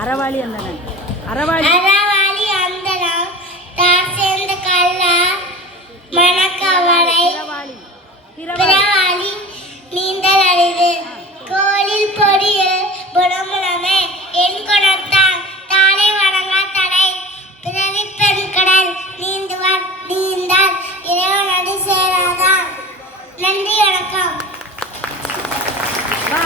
அறவாளி அந்தணன். அறவாளி அறவாளி அந்தணன் தார் சேர்ந்த கல்லா மணக்கவலை பிறவாளி நீந்தல் அரிது கோலில் பொடியில் குணமுனமே என் குணத்தான் தாளை வணங்கா தடை பிறவி பெண் கடல் நீந்துவார் நீந்தால் இறைவனடி சேராதான். நன்றி, வணக்கம்.